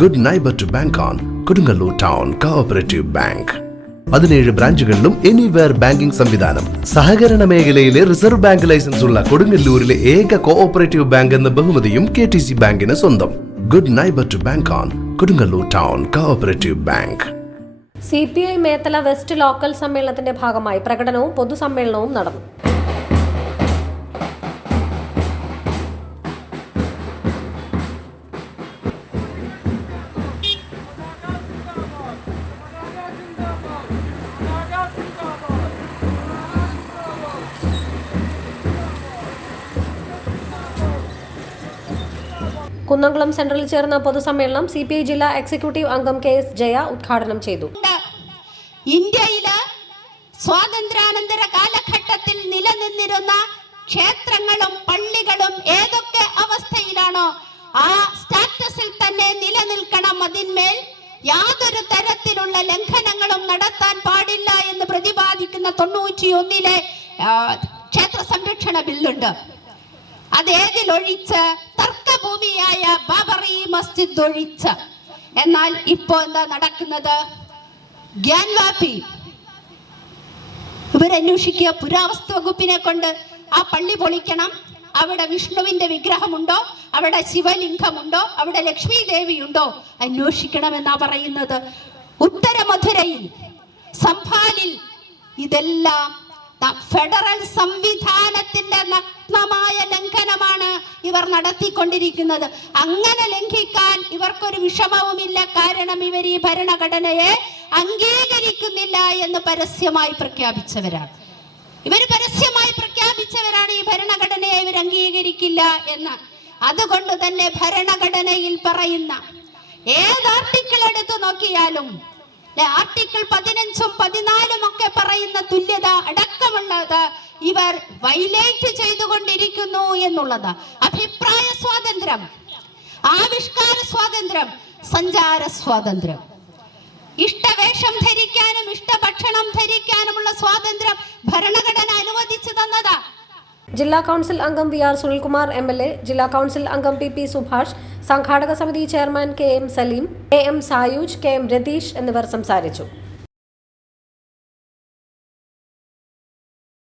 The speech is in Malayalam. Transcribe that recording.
Good neighbour to bank on Kodungallur town cooperative bank. 17 ബ്രാഞ്ചുകളിലും എനിവെയർ ബാങ്കിംഗ് സംവിധാനം. സഹകരണ മേഖലയിലെ റിസർവ് ബാങ്ക് ലൈസൻസ് ഉള്ള കൊടുങ്ങല്ലൂരിലെ ഏക കോഓപ്പറേറ്റീവ് ബാങ്ക് എന്ന ബഹുമതിയും KTC ബാങ്കിന് സ്വന്തം. Good neighbour to bank on Kodungallur town cooperative bank. CPI Methala west local സമ്മേളനത്തിന്റെ ഭാഗമായി പ്രകടനവും പൊതുസമ്മേളനവും നടന്നു. കുന്നംകുളം സെൻട്രലിൽ ചേർന്ന പൊതുസമ്മേളനം CPI ജില്ലാ എക്സിക്യൂട്ടീവ് അംഗം KS ജയ ഉദ്ഘാടനം ചെയ്തു. ഇന്ത്യയില് സ്വാതന്ത്ര്യാനന്തര കാലഘട്ടത്തിൽ നിലനിന്നിരുന്ന ക്ഷേത്രങ്ങളും പള്ളികളും ഏതൊക്കെ അവസ്ഥയിലാണോ ആ സ്റ്റാറ്റസിൽ തന്നെ നിലനിൽക്കണം. അതിന്മേൽ യാതൊരു തരത്തിലുള്ള ലംഘനങ്ങളും നടത്താൻ പാടില്ല എന്ന് പ്രതിപാദിക്കുന്ന 91 ക്ഷേത്ര സംരക്ഷണ ബില്ലുണ്ട്. അതേതിലൊഴിച്ച് തർക്കഭൂമിയായ ബാബറി മസ്ജിദ് ഒഴിച്ച്. എന്നാൽ ഇപ്പോ എന്താ നടക്കുന്നത്? ഗ്യാൻവാപ്പി ഇവരന്വേഷിക്കുക, പുരാവസ്തു വകുപ്പിനെ കൊണ്ട് ആ പള്ളി പൊളിക്കണം. അവിടെ വിഷ്ണുവിന്റെ വിഗ്രഹമുണ്ടോ, അവിടെ ശിവലിംഗമുണ്ടോ, അവിടെ ലക്ഷ്മി ദേവിയുണ്ടോ അന്വേഷിക്കണമെന്നാ പറയുന്നത്. ഉത്തര മധുരയിൽ സംഭാലിൽ ഇതെല്ലാം ഫെഡറൽ സംവിധാനത്തിന്റെ നഗ്നമായ ലംഘനമാണ് ഇവർ നടത്തിക്കൊണ്ടിരിക്കുന്നത്. അങ്ങനെ ലംഘിക്കാൻ ഇവർക്കൊരു വിഷമവുമില്ല. കാരണം ഇവർ ഈ ഭരണഘടനയെ അംഗീകരിക്കുന്നില്ല എന്ന് പരസ്യമായി പ്രഖ്യാപിച്ചവരാണ്. ഈ ഭരണഘടനയെ ഇവർ അംഗീകരിക്കില്ല എന്ന്. അതുകൊണ്ട് തന്നെ ഭരണഘടനയിൽ പറയുന്ന ഏത് ആർട്ടിക്കിൾ എടുത്തു നോക്കിയാലും ആർട്ടിക്കിൾ 15ഉം 14ഉം ഒക്കെ പറയുന്ന തുല്യത അടക്കമുള്ളത് ഇവർ വയലേറ്റ് ചെയ്തുകൊണ്ടിരിക്കുന്നു എന്നുള്ളത്. അഭിപ്രായ സ്വാതന്ത്ര്യം, ആവിഷ്കാര സ്വാതന്ത്ര്യം, സഞ്ചാര സ്വാതന്ത്ര്യം, ഇഷ്ടവേഷം ധരിക്കാനും ഇഷ്ടഭക്ഷണം ധരിക്കാനുമുള്ള സ്വാതന്ത്ര്യം ഭരണഘടന അനുവദിച്ചു തന്നതാ. ജില്ലാ കൗൺസിൽ അംഗം VR സുനിൽകുമാർ MLA, ജില്ലാ കൗൺസിൽ അംഗം PP സുഭാഷ്, സംഘാടക സമിതി chairman KM Saleem, AM Sayuj, KM Ratheesh എന്നിവർ സംസാരിച്ചു.